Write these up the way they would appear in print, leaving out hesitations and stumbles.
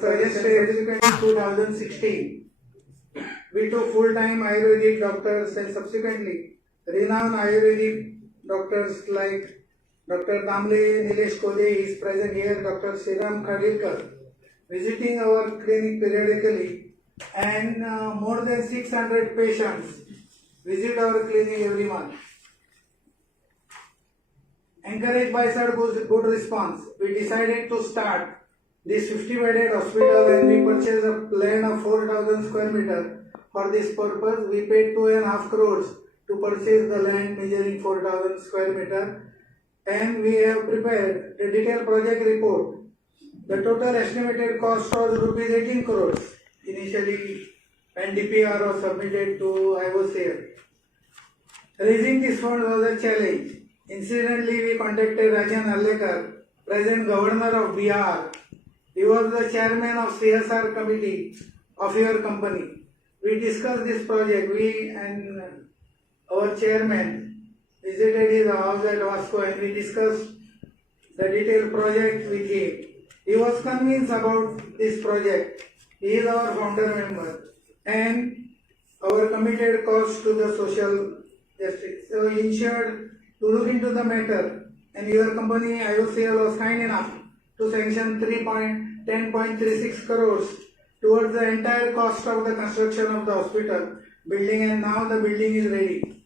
doctors subsequently in 2016. We took full-time Ayurvedic doctors and subsequently renowned Ayurvedic doctors like Dr. Damle Nilesh Kode is present here, Dr. Sriram Khadilkar, visiting our clinic periodically, and more than 600 patients visit our clinic every month. Encouraged by such good response, we decided to start this 50-bedded hospital and we purchased a land of 4,000 square meter. For this purpose, we paid 2.5 crores to purchase the land measuring 4,000 square meter, and we have prepared the detailed project report. The total estimated cost was rupees 18 crores initially, and DPR was submitted to IOCL. Raising this fund was a challenge. Incidentally, we contacted Rajan Allekar, present Governor of Bihar. He was the chairman of CSR committee of your company. We discussed this project. We and our chairman visited his house at Vasco and we discussed the detailed project with him. He was convinced about this project. He is our founder member and our committed cause to the social justice. So he ensured to look into the matter, and your company IOCL was kind enough to sanction 10.36 crores towards the entire cost of the construction of the hospital building, and now the building is ready.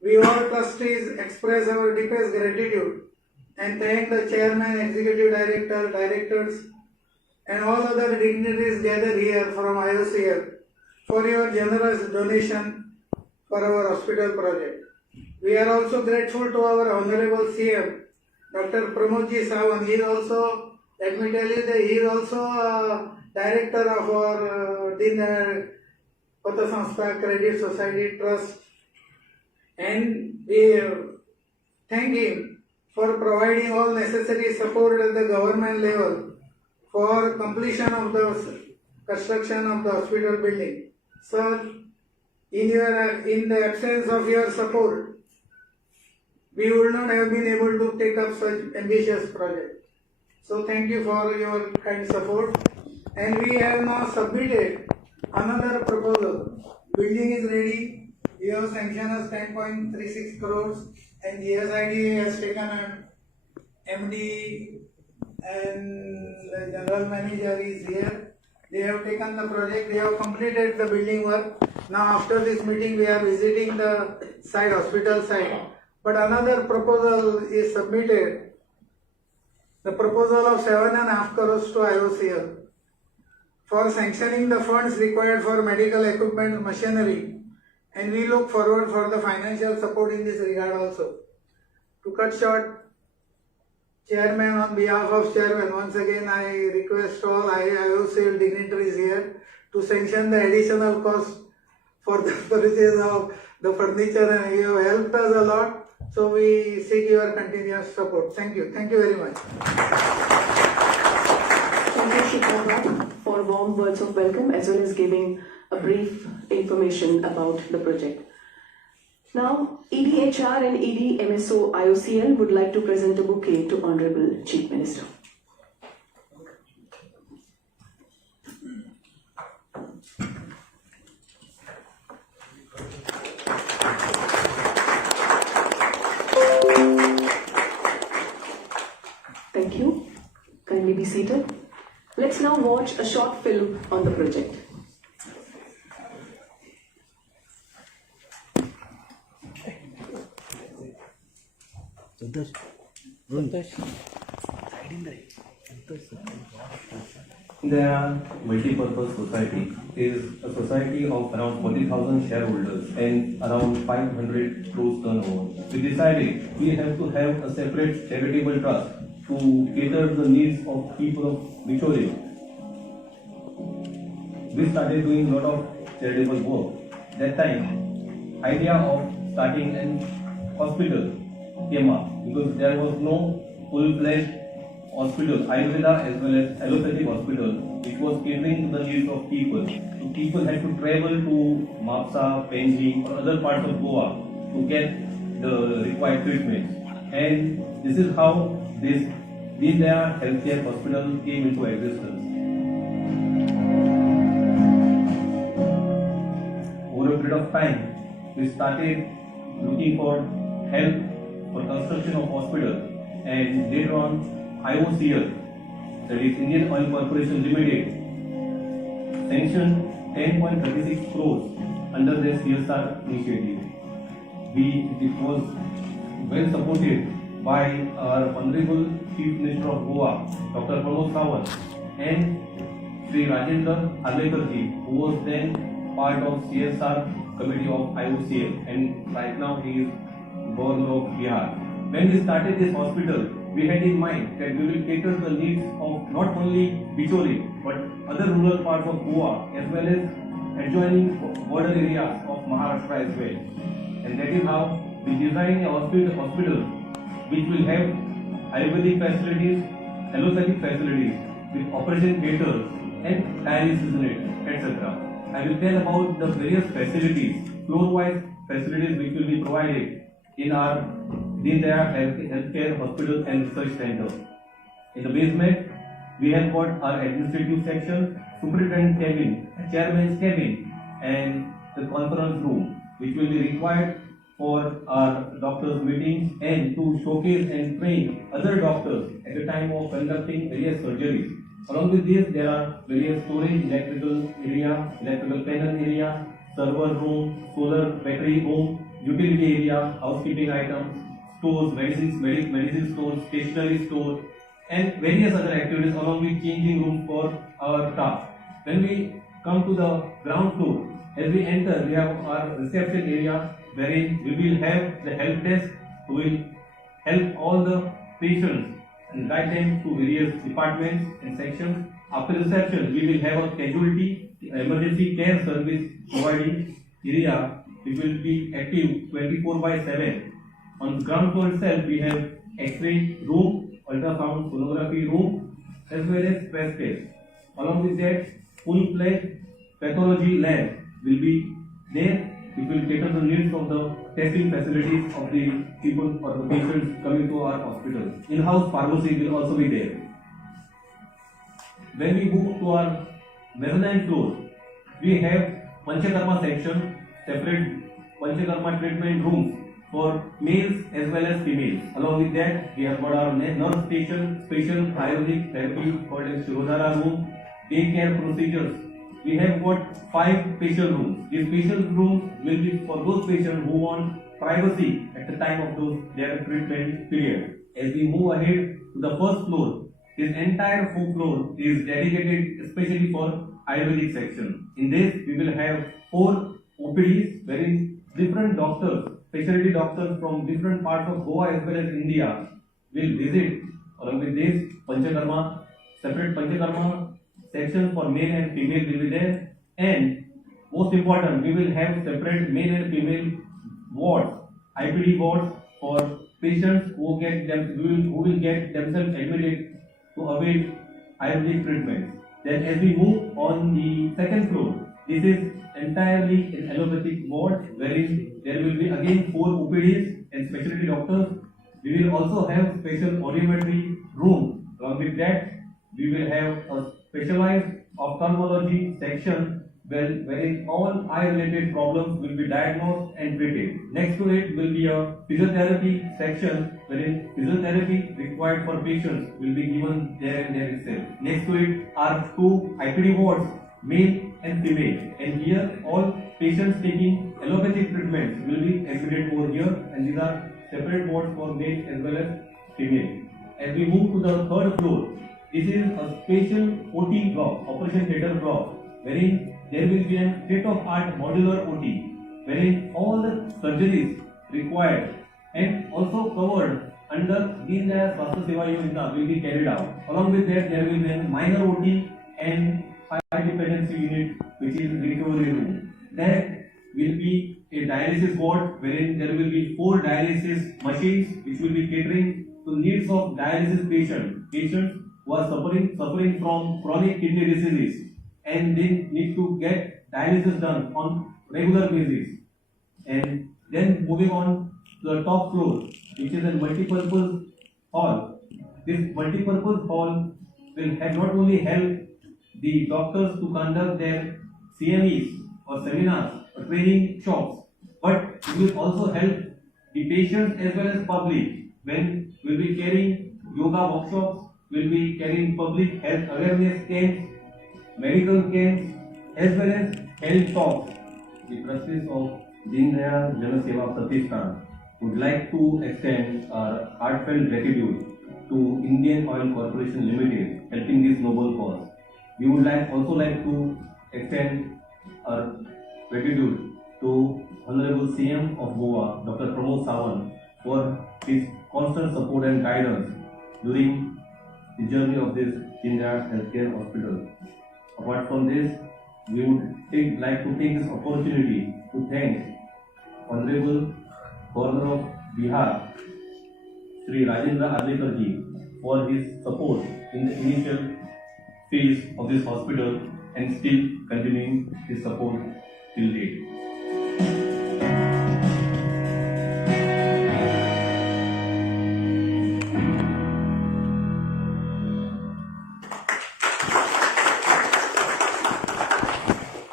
We all trustees express our deepest gratitude and thank the chairman, executive director, directors and all other dignitaries gathered here from IOCL for your generous donation for our hospital project. We are also grateful to our Honorable CM, Dr. Pramodji Sawant. He is also, let me tell you that he is also director of our Deendayal Pata Sanstha Credit Society Trust, and we thank him for providing all necessary support at the government level for completion of the construction of the hospital building. Sir, in the absence of your support, we would not have been able to take up such ambitious project. So thank you for your kind support. And we have now submitted another proposal. Building is ready. We have sanctioned us 10.36 crores and the SID has taken an MD and the general manager is here. They have taken the project. They have completed the building work. Now after this meeting we are visiting the site, hospital site. But another proposal is submitted, the proposal of 7.5 crores to IOCL for sanctioning the funds required for medical equipment machinery, and we look forward for the financial support in this regard also. To cut short, Chairman, on behalf of Chairman, once again I request all IOCL dignitaries here to sanction the additional cost for the purchase of the furniture, and you have helped us a lot. So we seek your continuous support. Thank you. Thank you very much. Thank you, Shikha, for warm words of welcome as well as giving a brief information about the project. Now, EDHR and EDMSO IOCL would like to present a bouquet to Honorable Chief Minister. Thank you. Kindly be seated. Let's now watch a short film on the project. Deendayal Multipurpose Society is a society of around 40,000 shareholders and around 500 crores turnover. We decided we have to have a separate charitable trust to cater the needs of people of Michori. We started doing a lot of charitable work. That time, idea of starting an hospital came up because there was no full-fledged hospital, Ayurveda as well as allopathic hospital, which was catering to the needs of people. So people had to travel to Mapsa, Penji or other parts of Goa to get the required treatment. And this is how this Deendayal Healthcare Hospital came into existence. time, we started looking for help for construction of hospital, and later on IOCL, that is Indian Oil Corporation Limited, sanctioned 10.36 crores under the CSR initiative. It was well supported by our Honorable Chief Minister of Goa, Dr. Pramod Sawant, and Sri Rajendra Harlekarji, who was then part of CSR committee of IOCL, and right now he is Governor of Bihar. When we started this hospital, we had in mind that we will cater the needs of not only Bicholi but other rural parts of Goa as well as adjoining border areas of Maharashtra as well. And that is how we designed a hospital which will have Ayurvedic facilities, allopathic facilities with operation theatres and dialysis unit, etc. I will tell about the various facilities, floor-wise facilities which will be provided in our Deendayal Healthcare Hospital and Research Center. In the basement, we have got our administrative section, superintendent cabin, chairman's cabin, and the conference room, which will be required for our doctors' meetings and to showcase and train other doctors at the time of conducting various surgeries. Along with this, there are various storage, electrical area, electrical panel area, server room, solar battery room, utility area, housekeeping items, stores, medicine stores, stationery store, and various other activities along with changing rooms for our staff. When we come to the ground floor, as we enter, we have our reception area wherein we will have the help desk who will help all the patients and guide them to various departments and sections. After reception, we will have a casualty emergency care service providing area which will be active 24/7. On the ground floor itself, we have X-ray room, ultrasound sonography room, as well as stress test. Along with that, full-fledged pathology lab will be there, which will cater the needs of the testing facilities of the people or the patients coming to our hospital. In-house pharmacy will also be there. When we move to our mezzanine floor, we have Panchakarma section, separate Panchakarma treatment rooms for males as well as females. Along with that, we have got our nurse station, special Ayurvedic therapy called as Shirodhara room, daycare procedures. We have got 5 patient rooms. These patient rooms will be for those patients who want privacy at the time of their treatment period. As we move ahead to the first floor, this entire 4th floor is dedicated especially for Ayurvedic section. In this, we will have 4 OPDs wherein different doctors, specialty doctors from different parts of Goa as well as India will visit. Along with this, Panchakarma, separate Panchakarma section for male and female will be there, and most important, we will have separate male and female wards, IPD wards for patients who will get themselves admitted to avail Ayurvedic treatments. Then as we move on the 2nd floor, this is entirely an allopathic ward wherein there will be again 4 OPDs and specialty doctors. We will also have special audiometry room. Along with that, we will have a specialized ophthalmology section wherein all eye-related problems will be diagnosed and treated. Next to it will be a physiotherapy section wherein physiotherapy required for patients will be given there and there itself. Next to it are 2 IPD wards, male and female, and here all patients taking allopathic treatments will be admitted over here, and these are separate wards for male as well as female. As we move to the 3rd floor, this is a special OT block, operation theatre block, wherein there will be a state-of-art modular OT, wherein all the surgeries required and also covered under Deendayal Swasthya Seva Yojana will be carried out. Along with that, there will be a minor OT and high dependency unit, which is recovery room. There will be a dialysis ward, wherein there will be 4 dialysis machines, which will be catering to needs of dialysis patients who are suffering from chronic kidney diseases and they need to get dialysis done on regular basis. And then moving on to the top floor, which is a multi-purpose hall. This multi-purpose hall will not only help the doctors to conduct their CMEs or seminars training shops, but we will also help the patients as well as public when we will be carrying yoga workshops, we will be carrying public health awareness camps, medical camps, as well as health talks. The trustees of Deendayal Jana Seva Pratishthan would like to extend our heartfelt gratitude to Indian Oil Corporation Limited helping this noble cause. We would also like to extend our gratitude to Honorable CM of Goa, Dr. Pramod Sawant, for his constant support and guidance during the journey of this Deendayal Healthcare Hospital. Apart from this, we would like to take this opportunity to thank Honorable Governor of Bihar, Sri Rajendra Arlekar ji, for his support in the initial phase of this hospital and still continuing his support till date.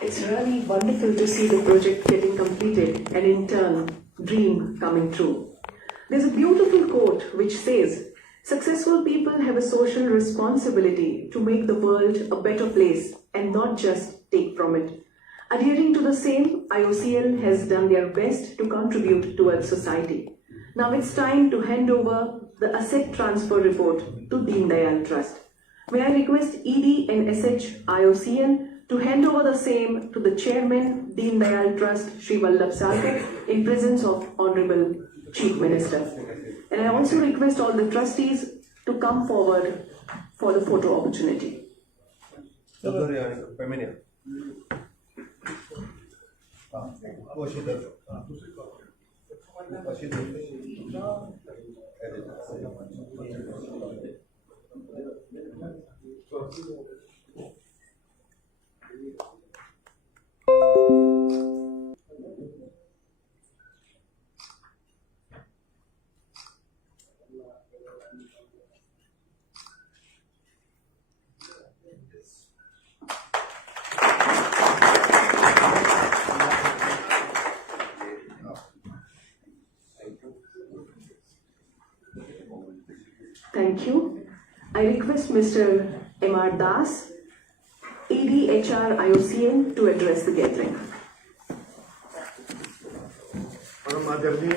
It's really wonderful to see the project getting completed and in turn, dream coming true. There's a beautiful quote which says, "Successful people have a social responsibility to make the world a better place and not just take from it." Adhering to the same, IOCL has done their best to contribute towards society. Now it's time to hand over the asset transfer report to Deendayal Trust. May I request ED and SH IOCL to hand over the same to the Chairman, Deendayal Trust, Shri Vallabh Sarkar, in presence of Honorable Chief Minister. And I also request all the trustees to come forward for the photo opportunity. Thank you. I request Mr. M.R. Das, EDHR IOCN, to address the gathering. परम आदरणीय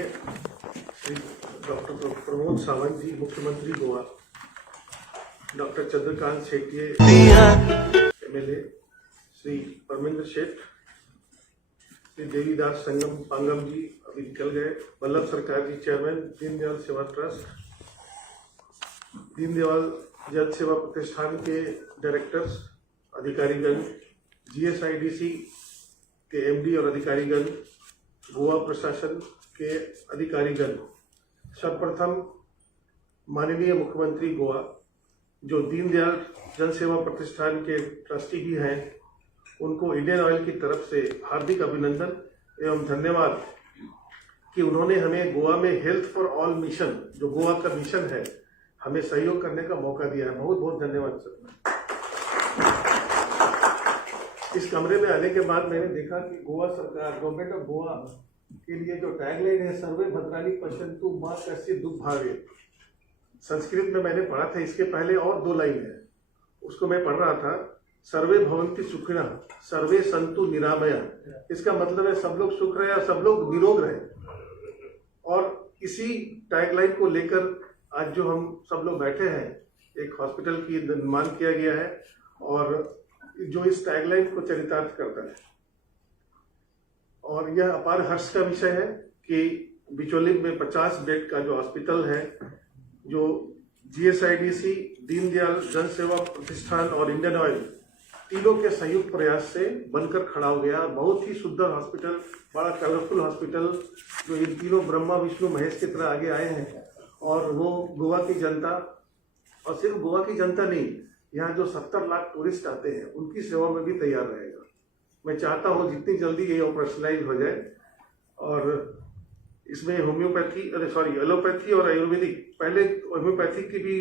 Shri doctor Pramod Sawant जी, मुख्यमंत्री Goa, doctor Chandrakant Shetty MLA, Shri Parmendra Sheth, Shri Devidas संगम पांगम जी अभी निकल गए, वल्लभ सरकार जी chairman, Deendayal सेवा trust, Deendayal जन सेवा प्रतिष्ठान के डायरेक्टर्स, अधिकारीगण, GSIDC के MD और अधिकारीगण, गोवा प्रशासन के अधिकारीगण, सर्वप्रथम माननीय मुख्यमंत्री गोवा जो दीनदयाल जन सेवा प्रतिष्ठान के ट्रस्टी भी हैं, उनको इंडियन ऑयल की तरफ से हार्दिक अभिनंदन एवं धन्यवाद कि उन्होंने हमें गोवा में हेल्थ फॉर ऑल मिशन, जो गोवा का मिशन है, हमें सहयोग करने का मौका दिया है। बहुत बहुत धन्यवाद सर। इस कमरे में आने के बाद मैंने देखा कि गोवा सरकार, गवर्नमेंट ऑफ गोवा के लिए जो टैगलाइन है, सर्वे भद्राणी पश्यन्तु मां कस्य दुख भावे, संस्कृत में मैंने पढ़ा था। इसके पहले और 2 लाइन है, उसको मैं पढ़ रहा था, सर्वे भवन्ति सुखिनः सर्वे सन्तु निरामया। इसका मतलब है सब लोग सुख रहे और सब लोग निरोग रहे। और इसी टैगलाइन को लेकर आज जो हम सब लोग बैठे हैं, एक हॉस्पिटल की निर्माण किया गया है और जो इस टैगलाइन को चरितार्थ करता है। और यह अपार हर्ष का विषय है कि बिचौली में 50 बेड का जो हॉस्पिटल है, जो GSIDC, दीनदयाल जन सेवा प्रतिष्ठान और इंडियन ऑयल तीनों के संयुक्त प्रयास से बनकर खड़ा हो गया। बहुत ही सुंदर हॉस्पिटल, बड़ा कलरफुल हॉस्पिटल, जो इन तीनों ब्रह्मा विष्णु महेश की तरह आगे आए हैं। और वो गोवा की जनता, और सिर्फ गोवा की जनता नहीं, यहाँ जो 70 लाख टूरिस्ट आते हैं, उनकी सेवा में भी तैयार रहेगा। मैं चाहता हूँ जितनी जल्दी ये ऑपरेशनलाइज हो जाए। और इसमें एलोपैथी और आयुर्वेदिक, पहले होम्योपैथी की भी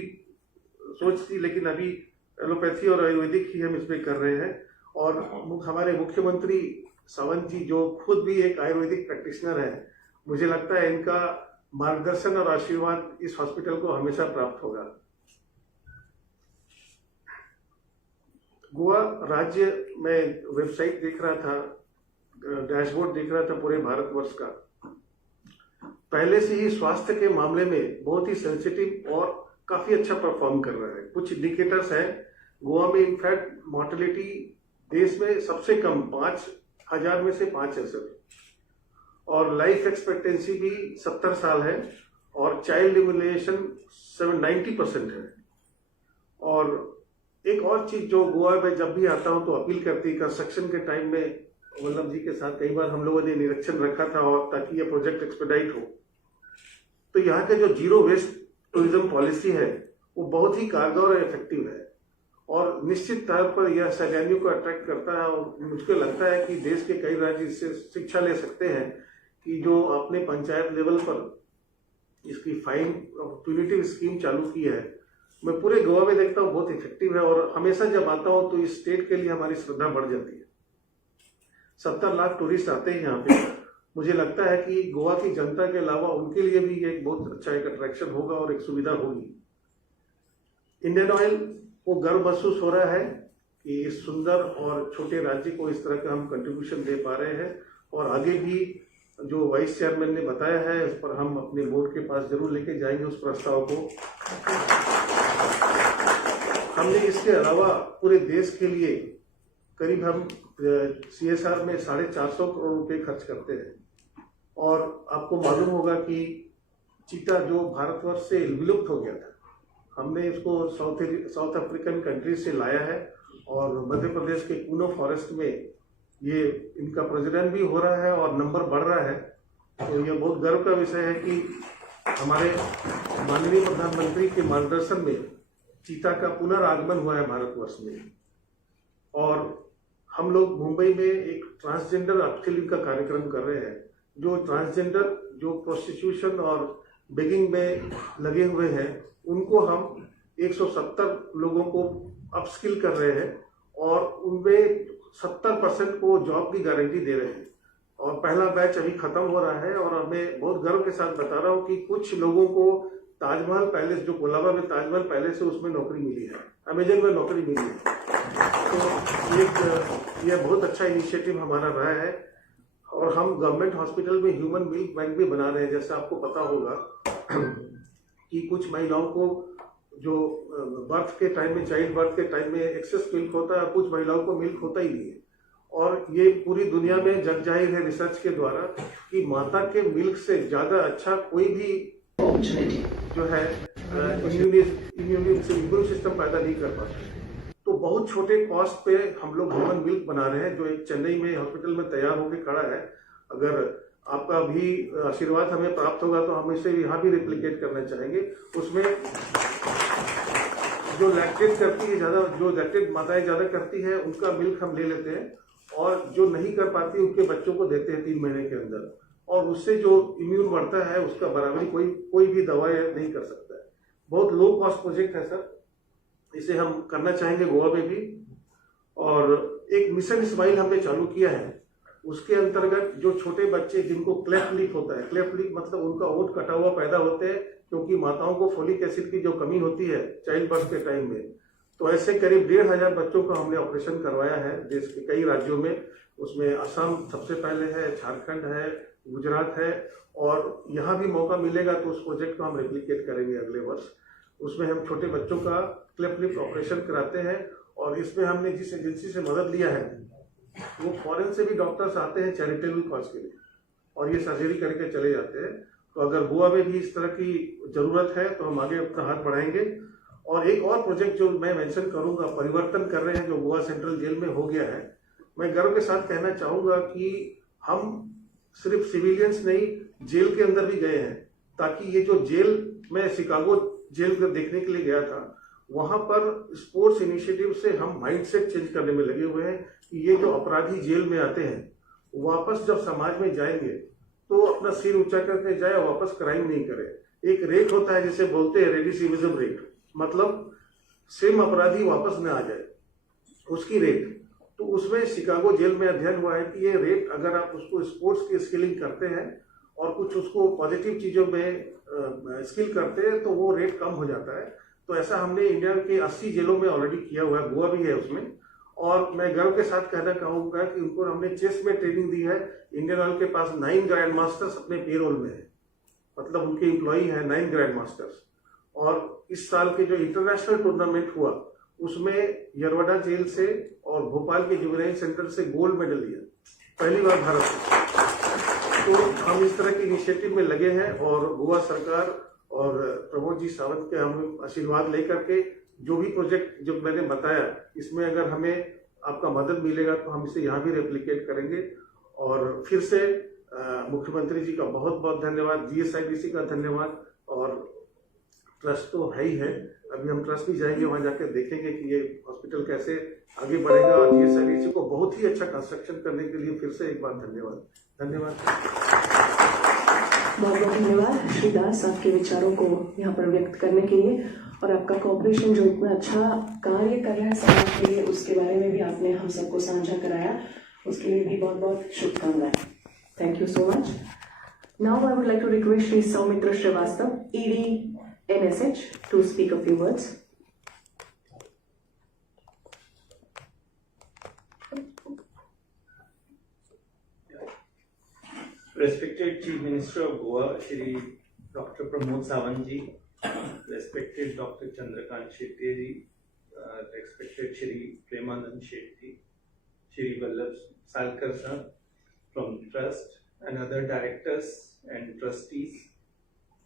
सोच थी, लेकिन अभी एलोपैथी और आयुर्वेदिक ही हम इसमें कर रहे हैं। और हमारे मुख्यमंत्री सावंत जी जो खुद भी एक आयुर्वेदिक प्रैक्टिशनर है, मुझे लगता है इनका मार्गदर्शन और आशीर्वाद इस हॉस्पिटल को हमेशा प्राप्त होगा। गोवा राज्य में वेबसाइट देख रहा था, डैशबोर्ड देख रहा था पूरे भारतवर्ष का, पहले से ही स्वास्थ्य के मामले में बहुत ही सेंसिटिव और काफी अच्छा परफॉर्म कर रहा है। कुछ इंडिकेटर्स हैं, गोवा में इनफैक्ट मॉर्टेलिटी देश में सबसे कम 5,000 में से 5 है सर, और लाइफ एक्सपेक्टेंसी भी 70 साल है, और चाइल्ड इम्यूनाइजेशन 90% है। और एक और चीज जो गोवा में जब भी आता हूं तो अपील करती है, कंस्ट्रक्शन के टाइम में वल्लभ जी के साथ कई बार हम लोगों ने निरीक्षण रखा था, और ताकि ये प्रोजेक्ट एक्सपेडाइट हो, तो यहाँ के जो जीरो वेस्ट टूरिज्म पॉलिसी है वो बहुत ही कारगर और इफेक्टिव है, और निश्चित तौर पर यह सैलानियों को अट्रैक्ट करता है। और मुझको लगता है कि देश के कई राज्य इससे शिक्षा ले सकते हैं कि जो अपने पंचायत लेवल पर इसकी फाइन प्यूनिटिव स्कीम चालू की है, मैं पूरे गोवा में देखता हूँ बहुत इफेक्टिव है, और हमेशा जब आता हूँ तो इस स्टेट के लिए हमारी श्रद्धा बढ़ जाती है। 70 लाख टूरिस्ट आते हैं यहाँ पे, मुझे लगता है कि गोवा की जनता के अलावा उनके लिए भी ये एक बहुत अच्छा एक अट्रैक्शन होगा और एक सुविधा होगी। इंडियन ऑयल को गर्व महसूस हो रहा है कि इस सुंदर और छोटे राज्य को इस तरह का हम कंट्रीब्यूशन दे पा रहे हैं, और आगे भी जो वाइस चेयरमैन ने बताया है इस पर हम अपने बोर्ड के पास जरूर लेके जाएंगे उस प्रस्ताव को। हमने इसके अलावा पूरे देश के लिए करीब हम CSR में 450 करोड़ रुपए खर्च करते हैं, और आपको मालूम होगा कि चीता जो भारतवर्ष से विलुप्त हो गया था, हमने इसको साउथ अफ्रीकन कंट्री से लाया है, और मध्य प्रदेश के कूनो फॉरेस्ट में ये इनका प्रजनन भी हो रहा है और नंबर बढ़ रहा है। तो ये बहुत गर्व का विषय है कि हमारे माननीय प्रधानमंत्री के मार्गदर्शन में चीता का पुनरागमन हुआ है भारतवर्ष में। और हम लोग मुंबई में एक ट्रांसजेंडर अपस्किलिंग का कार्यक्रम कर रहे हैं। जो ट्रांसजेंडर जो प्रोस्टिट्यूशन और बेगिंग में लगे हुए हैं, उनको हम 170 लोगों को अपस्किल कर रहे हैं, और उनमें 70% को जॉब की गारंटी दे रहे हैं। और पहला बैच अभी खत्म हो रहा है, और मैं बहुत गर्व के साथ बता रहा हूँ कि कुछ लोगों को ताजमहल पैलेस, जो कोलाबा में ताजमहल पैलेस है, उसमें नौकरी मिली है, अमेजन में नौकरी मिली है। तो यह बहुत अच्छा इनिशिएटिव हमारा रहा है। और हम गवर्नमेंट हॉस्पिटल में ह्यूमन मिल्क बैंक भी बना रहे हैं। जैसे आपको पता होगा कि कुछ महिलाओं को जो बर्थ के टाइम में, चाइल्ड बर्थ के टाइम में एक्सेस मिल्क होता है, कुछ महिलाओं को मिल्क होता ही नहीं है। और ये पूरी दुनिया में जग जाहिर है रिसर्च के द्वारा कि माता के मिल्क से ज्यादा अच्छा कोई भी जो है इम्यून सिस्टम पैदा नहीं कर पाता। तो बहुत छोटे कॉस्ट पे हम लोग ह्यूमन मिल्क बना रहे हैं, जो एक चेन्नई में हॉस्पिटल में तैयार होकर खड़ा है। अगर आपका भी आशीर्वाद हमें प्राप्त होगा तो हम इसे यहाँ भी रिप्लिकेट करना चाहेंगे। उसमें जो लैक्टेट करती है ज्यादा, जो लैक्टेट माताएं ज्यादा करती है, उनका मिल्क हम ले लेते हैं, और जो नहीं कर पाती उनके बच्चों को देते हैं 3 महीने के अंदर, और उससे जो इम्यून बढ़ता है उसका बराबरी कोई भी दवा नहीं कर सकता है। बहुत लो कॉस्ट प्रोजेक्ट है सर, इसे हम करना चाहेंगे गोवा में भी। और एक मिशन स्माइल हमने चालू किया है, उसके अंतर्गत जो छोटे बच्चे जिनको क्लेफ्ट लिप होता है, क्लेफ्ट लिप मतलब उनका ओंठ कटा हुआ पैदा होते हैं, क्योंकि माताओं को फोलिक एसिड की जो कमी होती है चाइल्ड बर्थ के टाइम में, तो ऐसे करीब 1,500 बच्चों का हमने ऑपरेशन करवाया है देश के कई राज्यों में। उसमें असम सबसे पहले है, झारखंड है, गुजरात है, और यहाँ भी मौका मिलेगा तो उस प्रोजेक्ट को हम रेप्लिकेट करेंगे अगले वर्ष। उसमें हम छोटे बच्चों का क्लेफ्ट लिप ऑपरेशन कराते हैं, और इसमें हमने जिस एजेंसी से मदद लिया है वो फॉरेन से भी डॉक्टर्स आते हैं चैरिटेबल कॉज के लिए, और ये सर्जरी करके चले जाते हैं। तो अगर गोवा में भी इस तरह की जरूरत है तो हम आगे अपना हाथ बढ़ाएंगे। और एक और प्रोजेक्ट जो मैं मेंशन करूंगा, परिवर्तन कर रहे हैं, जो गोवा सेंट्रल जेल में हो गया है। मैं गर्व के साथ कहना चाहूंगा कि हम सिर्फ सिविलियंस नहीं, जेल के अंदर भी गए हैं, ताकि ये जो जेल में शिकागो जेल को देखने के लिए गया था, वहां पर स्पोर्ट्स इनिशिएटिव से हम माइंडसेट चेंज करने में लगे हुए हैं कि ये जो अपराधी जेल में आते हैं वापस जब समाज में जाएंगे तो अपना सिर ऊंचा करके जाए और वापस क्राइम नहीं करे। एक रेट होता है जिसे बोलते हैं रेडिसिविज्म रेट, मतलब सेम अपराधी वापस न आ जाए, उसकी रेट। तो उसमें शिकागो जेल में अध्ययन हुआ है कि ये रेट अगर आप उसको स्पोर्ट्स की स्किलिंग करते हैं और कुछ उसको पॉजिटिव चीज़ों में स्किल करते हैं तो वो रेट कम हो जाता है। तो ऐसा हमने इंडिया के 80 जेलों में ऑलरेडी किया हुआ है, गोवा भी है उसमें। और मैं गर्व के साथ कहना चाहूँगा कि उनको हमने चेस में ट्रेनिंग दी है। इंडियन ऑयल के पास 9 ग्रैंड मास्टर्स अपने पेरोल में है, मतलब उनके एम्प्लॉई हैं 9 ग्रैंड मास्टर्स। और इस साल के जो इंटरनेशनल टूर्नामेंट हुआ उसमें यरवड़ा जेल से और भोपाल के जुवेनाइल सेंटर से गोल्ड मेडल लिया, पहली बार भारत में। तो हम इस तरह के इनिशिएटिव में लगे हैं और गोवा सरकार और प्रमोद जी सावंत के हम आशीर्वाद लेकर के जो भी प्रोजेक्ट जो मैंने बताया इसमें अगर हमें आपका मदद मिलेगा तो हम इसे यहाँ भी रेप्लिकेट करेंगे। और फिर से मुख्यमंत्री जी का बहुत बहुत धन्यवाद, GSIDC का धन्यवाद। और ट्रस्ट तो है ही है, अभी हम ट्रस्ट भी जाएंगे, वहां जाकर देखेंगे कि ये हॉस्पिटल कैसे आगे बढ़ेगा। और GSIDC को बहुत ही अच्छा कंस्ट्रक्शन करने के लिए फिर से एक बार धन्यवाद। बहुत बहुत धन्यवाद श्री दास आपके विचारों को यहाँ पर व्यक्त करने के लिए, और आपका कॉर्पोरेशन जो इतना अच्छा कार्य कर रहा है समाज के लिए उसके बारे में भी आपने हम सबको साझा कराया, उसके लिए भी बहुत बहुत शुभकामनाएं। Thank you so much. Now I would like to request Shri Saumitra Srivastava, ED NSH, to speak a few words. Respected Chief Minister of Goa, Shri Dr. Pramod Sawant ji, respected Dr. Chandrakant Shetty ji, respected Shri Premanand Shetty, Shri Vallabh Salkar sir from Trust, and other directors and trustees,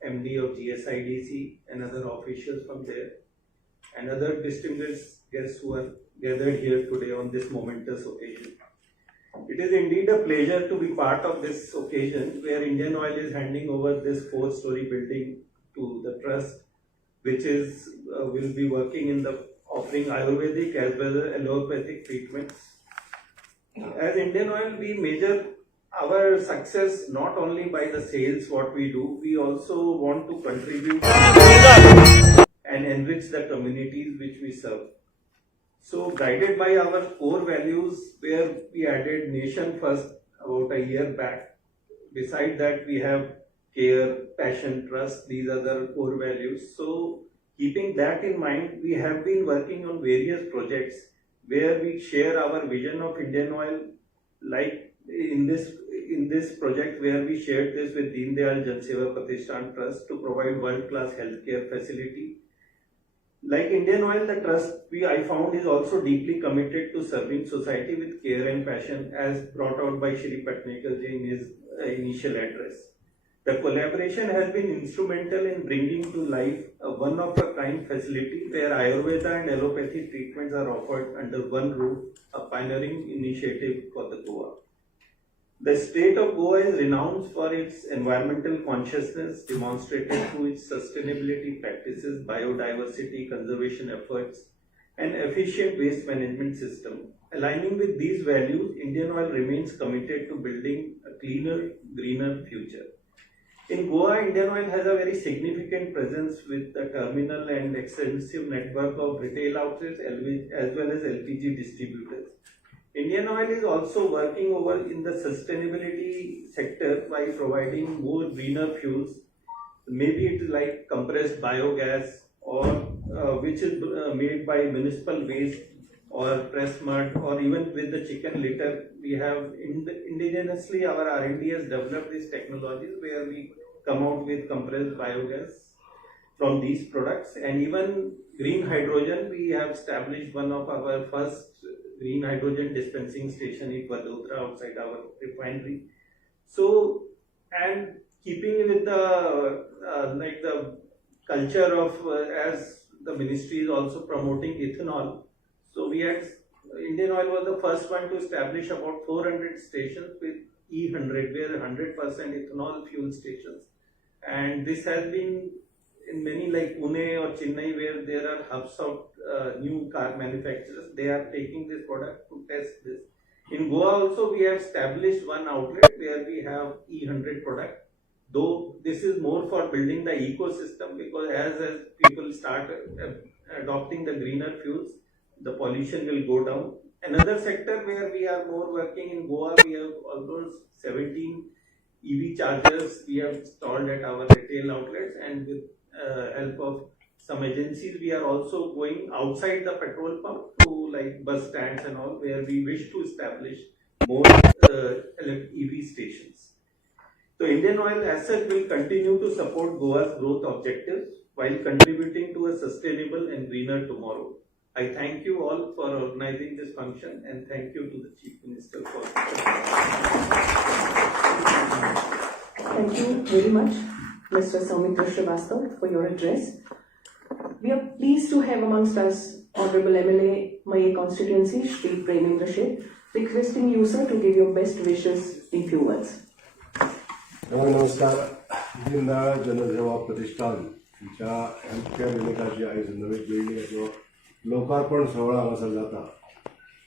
MD of GSIDC and other officials from there, and other distinguished guests who are gathered here today on this momentous occasion. It is indeed a pleasure to be part of this occasion where Indian Oil is handing over this 4-story building to the trust, which will be working in the offering Ayurvedic as well as allopathic treatments. As Indian Oil, we measure our success not only by the sales what we do, we also want to contribute and enrich the communities which we serve. So guided by our core values, where we added nation first about a year back. Beside that we have care, passion, trust, these are the core values. So keeping that in mind, we have been working on various projects where we share our vision of Indian Oil, like in this project where we shared this with Deendayal Jan Seva Pratishthan Trust to provide world-class healthcare facility. Like Indian Oil, the trust I found is also deeply committed to serving society with care and passion, as brought out by Shri Patnekar ji in his initial address. The collaboration has been instrumental in bringing to life a one-of-a-kind facility where Ayurveda and allopathy treatments are offered under one roof, a pioneering initiative for the Goa. The state of Goa is renowned for its environmental consciousness demonstrated through its sustainability practices, biodiversity conservation efforts, and efficient waste management system. Aligning with these values, Indian Oil remains committed to building a cleaner, greener future. In Goa, Indian Oil has a very significant presence with a terminal and extensive network of retail outlets as well as LPG distributors. Indian Oil is also working over in the sustainability sector by providing more greener fuels. Maybe it is like compressed biogas or which is made by municipal waste or pressed mud, or even with the chicken litter. We have indigenously our R&D has developed these technologies where we come out with compressed biogas from these products. And even green hydrogen, we have established one of our first green hydrogen dispensing station in Vadodara outside our refinery. So, and keeping with the like the culture of as the ministry is also promoting ethanol. So we had Indian Oil was the first one to establish about 400 stations with E100, where 100% ethanol fuel stations. And this has been in many like Pune or Chennai, where there are hubs of new car manufacturers. They are taking this product to test this. In Goa also we have established one outlet where we have E100 product. Though this is more for building the ecosystem, because as people start adopting the greener fuels, the pollution will go down. another sector where we are more working in Goa, we have almost 17 EV chargers we have installed at our retail outlets, and with help of some agencies, we are also going outside the petrol pump to like bus stands and all, where we wish to establish more EV stations. So Indian Oil as such will continue to support Goa's growth objectives while contributing to a sustainable and greener tomorrow. I thank you all for organizing this function, and thank you to the Chief Minister for. Thank you very much, Mr. Soumitra Srivastava, for your address. We are pleased to have amongst us Honorable MLA Maye Constituency, Shri Premendra Sheth, requesting you, sir, to give your best wishes in few words. नमस्कार. दीनदयाळ जनसेवा प्रतिष्ठान च्या health care युनिटाची आयज नवी बिल्डिंगाचो लोकार्पण सोहळा हांगासर जाता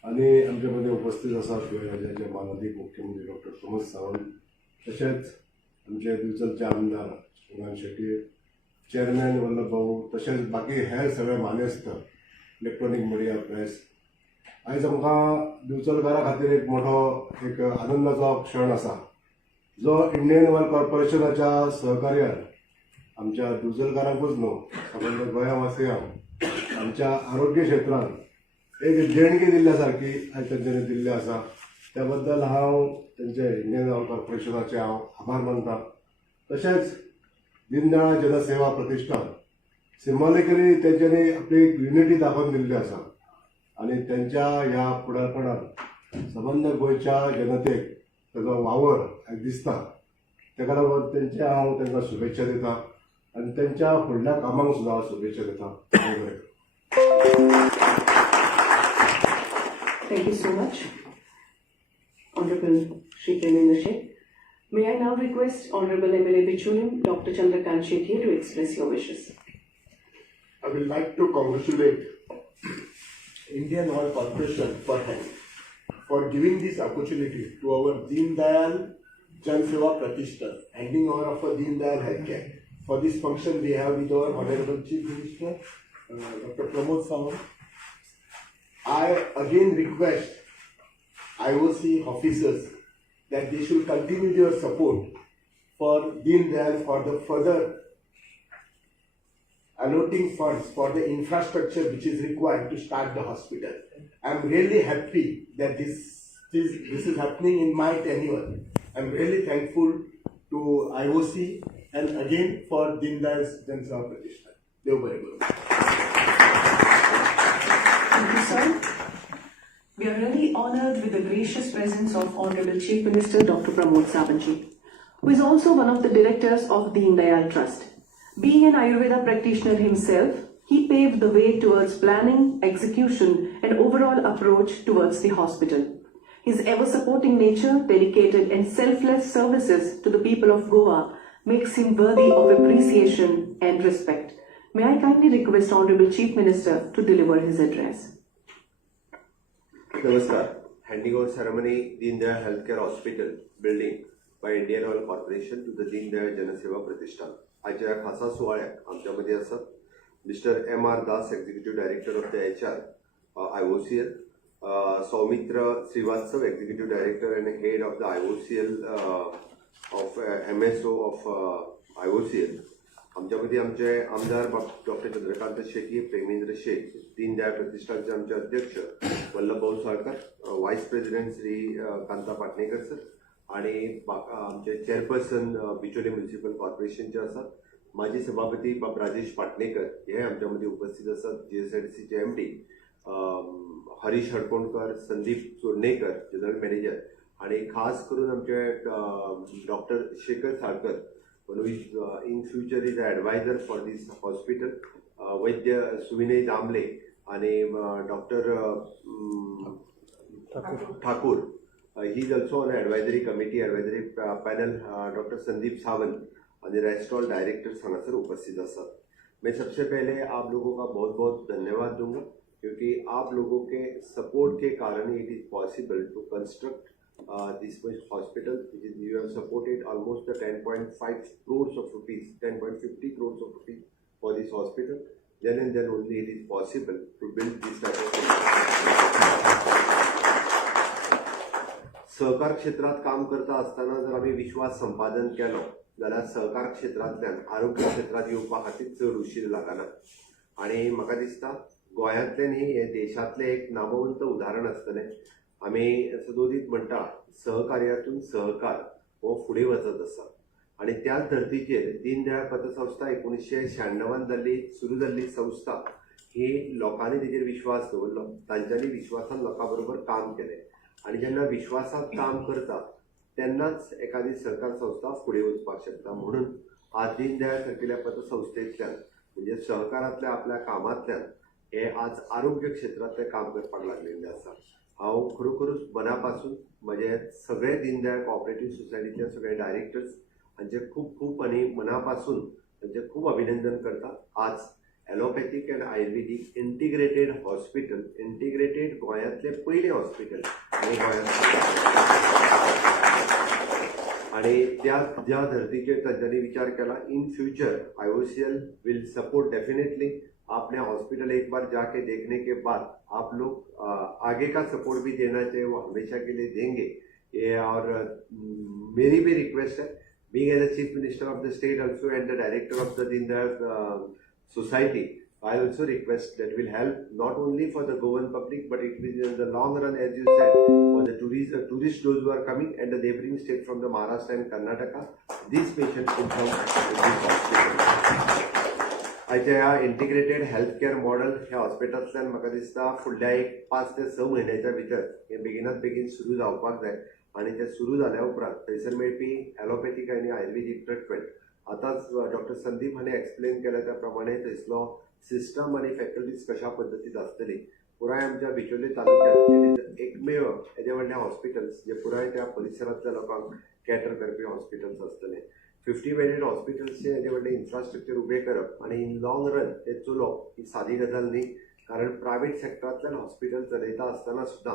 आनी आमचे मदीं उपस्थित आसात राज्याचे माननीय मुख्यमंत्री डॉक्टर प्रमोद सावंत, तशेंच आमचे दिवचलचे आमदार कोंकण शेट्टी, चेअरमॅन वल्लभ भाऊ, तशेंच बाकी हेर सगळे मानेस्त इलेक्ट्रॉनिक मिडिया प्रेस. आयज आमकां दिवचलकारा खातीर एक मोठो एक आनंदाचो क्षण आसा, जो इंडियन ऑयल कॉर्पोरेशनाच्या सहकार्यान आमच्या दिवचलकारांकूच न्हू समज गोंयवासियांक आमच्या आरोग्य क्षेत्रांत एक देणगी दिल्ल्या सारकी आयज तेंच्यांनी दिल्ली आसा. त्या बद्दल हांव तेंचे इंडियन ऑयल कॉर्पोरेशनाचे हांव आभार मानतां. तशेंच दीनदयाळ जनसेवा प्रतिष्ठान सिंबॉलिकली तेंच्यांनी आपली एक युनिटी दाखोवन दिल्ली आसा आनी तेंच्या ह्या फुडारपणान सबंद गोंयच्या जनतेक तेजो वावर दिसता. तेका लागून तेंचे हांव तांकां शुभेच्छा दितां आनी तेंच्या फुडल्या कामांक सुद्दां हांव शुभेच्छा दितां. Thank you so much, Honorable Shri Premendra Sheth. May I now request Honorable MLA Bichulim, Dr. Chandrakant Shetty, to express your wishes. I would like to congratulate Indian Oil Corporation for giving this opportunity to our Deendayal Jan Seva Pratishthan, handing over of a Deendayal Healthcare. For this function, we have with our Honorable Chief Minister, Dr. Pramod Sawant. I again request IOC officers that they should continue their support for Deendayal for the further allotting funds for the infrastructure which is required to start the hospital. I am really happy that this is happening in my tenure. I am really thankful to IOC and again for Deendayal Jan Seva Pratishthan. Dev Bhai Bhai. Thank you, sir. We are really honored with the gracious presence of Honorable Chief Minister Dr. Pramod Savanji, who is also one of the directors of Deendayal Trust. Being an Ayurveda practitioner himself, he paved the way towards planning, execution, and overall approach towards the hospital. His ever-supporting nature, dedicated and selfless services to the people of Goa makes him worthy of appreciation and respect. May I kindly request Honorable Chief Minister to deliver his address. Namaskar. Handing over ceremony Deendayal Healthcare Hospital building by Indian Oil Corporation to the Deendayal Janaseva Pratishthan. आजच्या ह्या खासा सुवाळ्याक आमच्या मदीं आसात mister M.R. Das, executive director of the HR IOCL, Soumitra Srivastava, executive director and head of the IOCL of MSO of IOCL. आमच्यामध्ये आमचे आमदार डॉक्टर चंद्रकांत शेट्टी, प्रेमेंद्र शेठ, दीनदयाळ प्रतिष्ठानचे आमचे अध्यक्ष Vallabhbhau Salkar, vice president Shri Kanta Patnekar sir आणि आमचे चेअरपर्सन बिचोली म्युनिसिपल कॉर्पोरेशनचे आसात. माजी सभापती बाब राजेश पाटणेकर हे आमच्यामध्ये उपस्थित असतात. GSIDCचे MD Harish Hadkonkar, Sandeep Chodankar general manager आणि खास करून आमचे doctor Shekhar Salkar who is in future is an advisor for this hospital, वैद्य सुविनय दामले आणि doctor Thakur. He is also on advisory committee, advisory panel. Doctor Sandeep Sawant और रेस्ट ऑल डायरेक्टर्स हांगासर उपस्थित आसात. मैं सबसे पहले आप लोगों का बहुत बहुत धन्यवाद दूंगा क्योंकि आप लोगों के सपोर्ट के कारण it is possible to construct this hospital, which is you have supported almost the 10.5 crores of rupees, 10.50 crores of rupees for this hospital. Then and then only it is possible to build this type of सहकार क्षेत्रात काम करता असताना जर आम्ही विश्वास संपादन केलो जाल्यार सहकार क्षेत्रांतल्यान आरोग्य क्षेत्रात येवपा खातीर चड उशीर लागना. आणि म्हाका दिसता गोंयांतले न्ही हे देशांतले एक नामवंत उदाहरण आसतलें. आमी सदोदीत म्हणटा सहकार्यातून सहकार हो फुडें वचत आसा. आणि त्याच धर्तीचेर दीनदयाळ पतसंस्था 1996 सुरू जाल्ली संस्था ही लोकांनी तेजेर विश्वास दवरलो. तांच्यांनी विश्वासान लोकां बरोबर काम केलें. आणि जेन्ना विश्वासात काम करता तेन्नाच एखादी सहकार संस्था फुडें वचपाक शकता. म्हणून आज दीनदयाळ सारकिल्ल्या पतसंस्थेंतल्यान म्हणजे सहकारांतल्या आपल्या कामांतल्यान हे आज आरोग्य क्षेत्रांतले काम करपाक लागलेले आसा. हांव खरोखरूच मनापासून म्हजे सगळे दीनदयाळ कोऑपरेटिव्ह सोसायटीचे सगळे डायरेक्टर्स हांचे खूब खूब आनी मनापासून तांचे खूब अभिनंदन करता. आज allopathic and ayurvedic integrated hospital integrated गोंयांतले पयलें हॉस्पिटल आनी आणि ज्या धर्तीचेर तांच्यांनी विचार केला in future IOCL will support definitely. आपने हॉस्पिटल एक बार जाके देखने के बाद आप लोग आगे का सपोर्ट भी देना चाहिए, वो हमेशा के लिए देंगे. ये और मेरी भी रिक्वेस्ट है, being as a chief minister of the state also and the director of the Deendayal society, I also request that will help not only for the Goan public but it will in the long run, as you said, for the tourists those who are coming and the neighboring state from the Maharashtra and Karnataka, these patients will come to this hospital. आयच्या ह्या integrated health care model ह्या हॉस्पिटलांतल्यान म्हाका दिसता फुडल्या एक 5 ते 6 म्हयन्याच्या भितर हे बेगिनात बेगीन सुरू जावपाक जाय. आणि ते सुरू जाल्या उपरांत थंयसर मेळपी ॲलोपॅथीक आनी आयुर्वेदीक ट्रिटमेंट आतांच डॉक्टर संदीप हाणें एक्सप्लेन केल्या त्या प्रमाणे थंयसलो सिस्टम आनी फॅकल्टीज कशा पद्दतीन आसतली. पुराय आमच्या बिचोले तालुक्यांत एकमेव हेजे व्हडलें हॉस्पिटल्स जे पुराय त्या परिसरांतल्या लोकांक कॅटर करपी हॉस्पिटल्स आसतले. 50 बेडेड हॉस्पिटल्सचे हेजे व्हडलें इन्फ्रास्ट्रक्चर उबें करप आनी इन लॉंग रन ते चलोवप ही सादी गजाल न्ही. कारण प्रायवेट सेक्टरांतल्यान हॉस्पिटल चलयता आसतना सुद्दां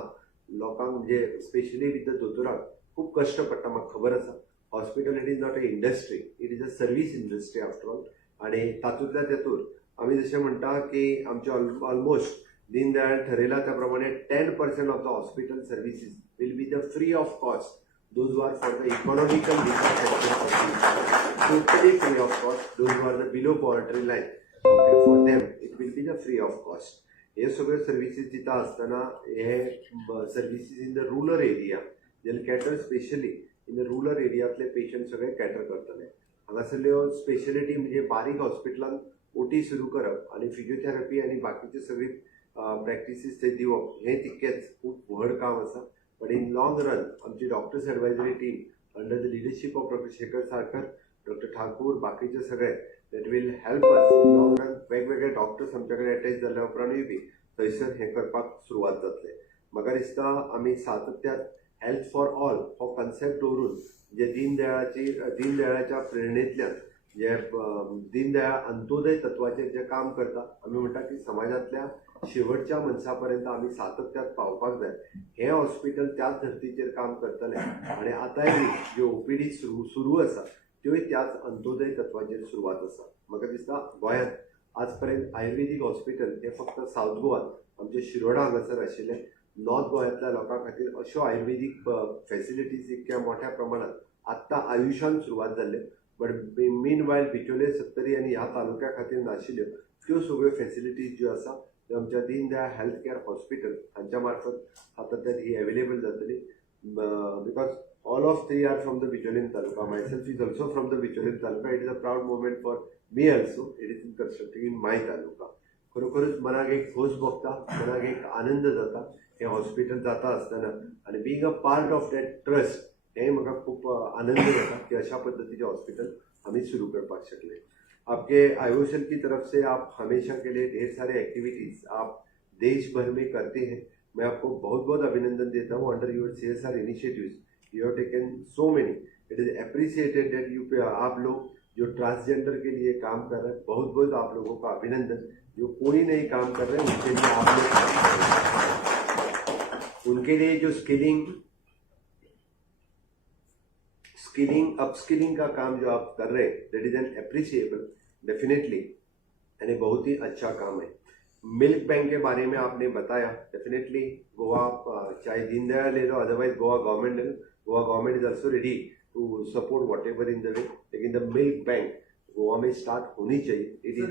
लोकांक म्हणजे स्पेशली विथ द दोतोरांक खूब कश्ट पडटा. म्हाका खबर आसा hospital it is not a industry, it is a service industry after all. आणि तातूंतल्या तेतूर आमी जशें म्हणटा की आमचे ऑलमोस्ट दीनदयाळ ठरयला त्या प्रमाणे 10% of the hospital services will be the free of cost. Those who are for the economical totally free of cost. Those who are the below poverty line, okay, for them it will be the free of cost. हे सगळे services दिता आसतना हे services in the rural area जे cater specially in the rural एरियांतले patient सगळे cater करतले. हांगासरल्यो speciality म्हणजे बारीक हॉस्पिटलांत OT सुरू करप आनी फिजिओथेरपी आनी बाकीचे सगळे प्रॅक्टिसीस ते दिवप हे तितकेच खूब व्हड काम आसा. But in long run, आमची doctors advisory team under the leadership of doctor Shekhar Sarkar, doctor Thakur, बाकीचे सगळे that will help us in long run. वेगवेगळे डॉक्टर्स आमच्याकडे अटॅच जाल्ल्या उपरांतूय बी थंयसर हे करपाक सुरवात जातले. म्हाका दिसता आमी सातत्यान हेल्थ फॉर ऑल हो कन्सेप्ट दवरून जे दीनदयाळाच्या प्रेरणेंतल्यान जे दीनदयाळ अंत्योदय तत्वाचेर जे काम करता आमी म्हणटा की समाजांतल्या शेवटच्या मनशापर्यंत आम्ही सातत्यात पावपाक जाय. हे हॉस्पिटल त्याच धर्तीचेर काम करतले आणि आतांय ज्यो OPD सुरू आसा त्योय त्याच अंत्योदय तत्वाचेर सुरवात आसा. म्हाका दिसता गोंयांत आज पर्यंत आयुर्वेदीक हॉस्पिटल हे फक्त सावथ गोवान आमचे शिरोडा हांगासर आशिल्ले. नॉर्थ गोंयांतल्या लोकां खातीर अश्यो आयुर्वेदीक फॅसिलिटीज इतक्या मोठ्या प्रमाणात आत्तां आयुश्यान सुरवात जाल्ले. बट मीन वायल बिचोले 70 आनी ह्या तालुक्या खातीर नाशिल्ल्यो त्यो सगळ्यो फॅसिलिटीज ज्यो आसा त्यो आमच्या दीनदयाळ हेल्थ केअर हॉस्पिटल हांच्या मार्फत सातत्यान ही अवेलेबल जातली. Because all of 3 are from the Bicholim taluka. Myself is also from the Bicholim taluka. It is a proud moment for me also. It is in constructing in my taluka. खरोखरच मनाक एक खोस भोगता, मनाक एक आनंद जाता हे हॉस्पिटल जाता आसतना आनी being a part of that trust हे म्हाका खूब आनंद जाता की अशा पद्धतीचे हॉस्पिटल आम्ही शुरू करपाक शकले. आपके IOCL की तरफ से आप हमेशा के लिए ढेर सारे एक्टिविटीज आप देश भर में करते हैं. मैं आपको बहुत बहुत अभिनंदन देता हूँ. Under your CSR initiatives you have taken so many. It is appreciated that you आप लोग जो ट्रांसजेंडर के लिए काम कर रहे हैं बहुत बहुत आप लोगों का अभिनंदन. जो कोई नहीं काम कर रहे उनके लिए आप लोग उनके लिए जो स्किलिंग अपस्किलिंग का काम जो आप कर रहे हैं that is an appreciable definitely यानी बहुत ही अच्छा काम है. मिल्क बैंक के बारे में आपने बताया, डेफिनेटली गोवा चाहे दीनदयाल ले लो, अदरवाइज गोवा गवर्नमेंट ले लो, Goa government is also ready to support whatever in the way, लेकिन द मिल्क बैंक गोवा में स्टार्ट होनी चाहिए. It is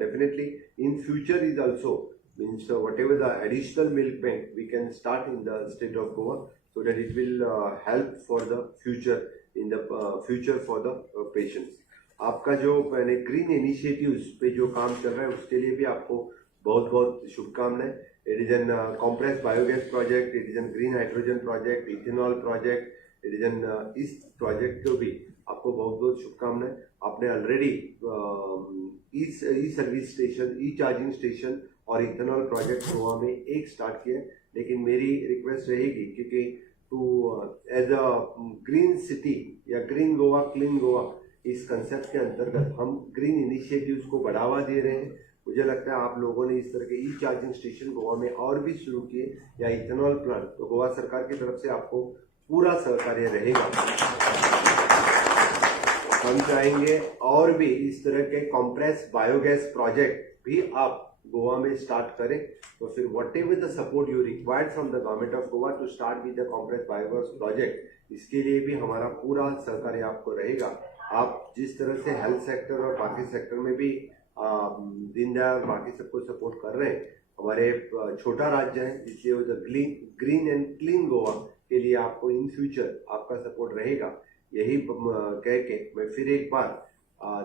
definitely in future is also means whatever the additional milk bank we can start in the state of Goa, so that it will help for the future in the future for the patients. आपका जो मैंने green initiatives पे जो काम चल रहा है उसके लिए भी आपको बहुत बहुत शुभकामनाएं. It is an compress biogas project, it is an green hydrogen project, ethanol project, it is an इस प्रोजेक्ट को भी आपको बहुत बहुत शुभकामनाएं. आपने already e service station, e charging station और इथेनॉल प्रोजेक्ट गोवा में एक स्टार्ट किया है, लेकिन मेरी रिक्वेस्ट रहेगी क्योंकि to as a green city या ग्रीन गोवा, क्लीन गोवा, इस कंसेप्ट के अंतर्गत हम ग्रीन इनिशिएटिव्स को बढ़ावा दे रहे हैं. मुझे लगता है आप लोगों ने इस तरह के ई चार्जिंग स्टेशन गोवा में और भी शुरू किए या इथेनॉल प्लांट, तो गोवा सरकार की तरफ से आपको पूरा सहकार्य रहेगा. हम चाहेंगे और भी इस तरह के कॉम्प्रेस बायोगैस प्रोजेक्ट भी आप गोवा में स्टार्ट करें, तो फिर whatever the support you required from the government of Goa to start with the compress biogas project, इसके लिए भी हमारा पूरा सहकार्य आपको रहेगा. आप जिस तरह से हेल्थ सेक्टर और बाकी सेक्टर में भी दीनदयाल बाकी सबको सपोर्ट कर रहे हैं, हमारे छोटा राज्य है इसलिए वो ग्रीन एंड क्लीन गोवा के लिए आपको इन फ्यूचर आपका सपोर्ट रहेगा. यही कह के मैं फिर एक बार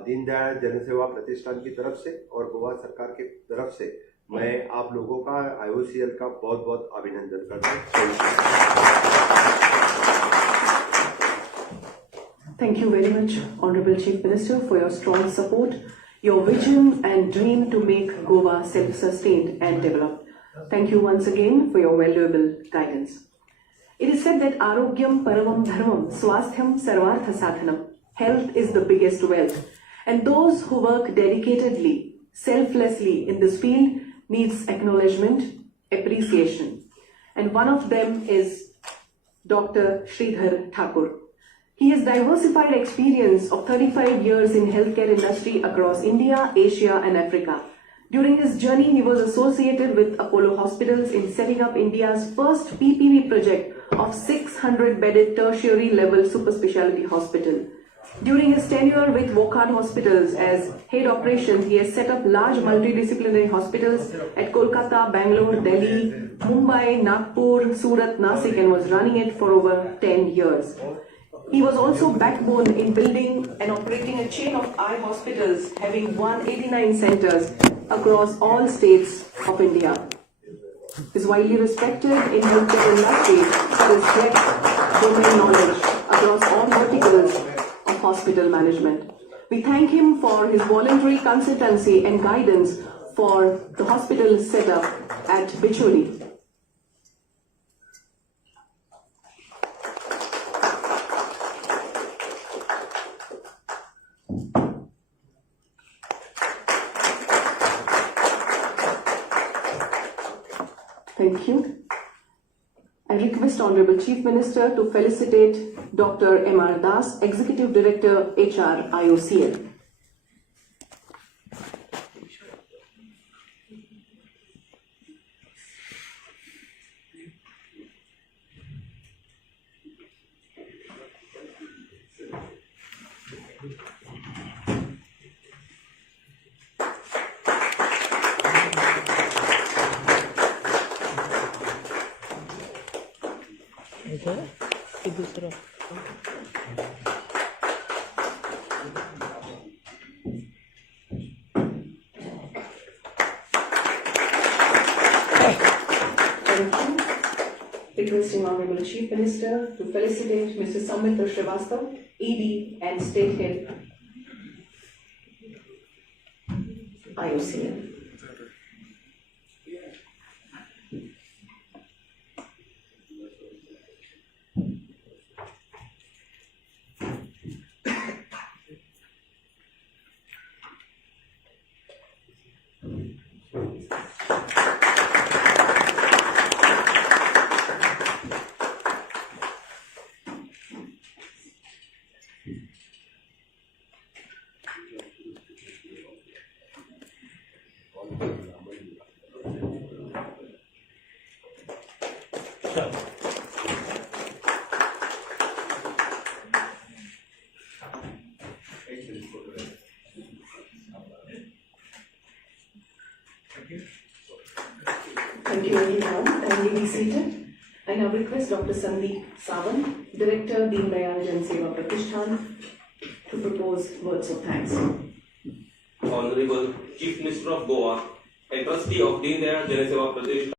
दीनदयाल जनसेवा प्रतिष्ठान की तरफ से और गोवा सरकार की तरफ से मैं आप लोगों का IOCL का बहुत बहुत अभिनंदन करता हूँ. Thank you very much, Honorable Chief Minister, for your strong support, your vision and dream to make Goa self-sustained and developed. Thank you once again for your valuable guidance. It is said that Arogyam Paravam Dharmam Swasthyam Sarvartha Sadhanam. Health is the biggest wealth, and those who work dedicatedly, selflessly in this field needs acknowledgement, appreciation. And one of them is Dr. Sridhar Thakur. He has diversified experience of 35 years in healthcare industry across India, Asia and Africa. During his journey, he was associated with Apollo Hospitals in setting up India's first PPP project of 600-bedded tertiary level super specialty hospital. During his tenure with Wokhad Hospitals as head operations, he has set up large multidisciplinary hospitals at Kolkata, Bangalore, Delhi, Mumbai, Nagpur, Surat, Nasik and was running it for over 10 years. He was also backbone in building and operating a chain of eye hospitals having 189 centers across all states of India. He is widely respected in healthcare industry for his depth domain knowledge across all verticals of hospital management. We thank him for his voluntary consultancy and guidance for the hospital setup at Bicholi. Thank you. I request Honorable Chief Minister to felicitate Dr. M.R. Das, Executive Director, HR, IOCL. Requesting Honorable Chief Minister to felicitate Mrs. Samitra Srivastav, ED and State Head, IOCL. Thank you everyone. Kindly be seated. I now request Dr. Sandeep Sawant, Director, Deendayal Jan Seva Pratishthan, to propose words of thanks. Honorable Chief Minister of Goa and Trustee of Deendayal Jan Seva Pratishthan.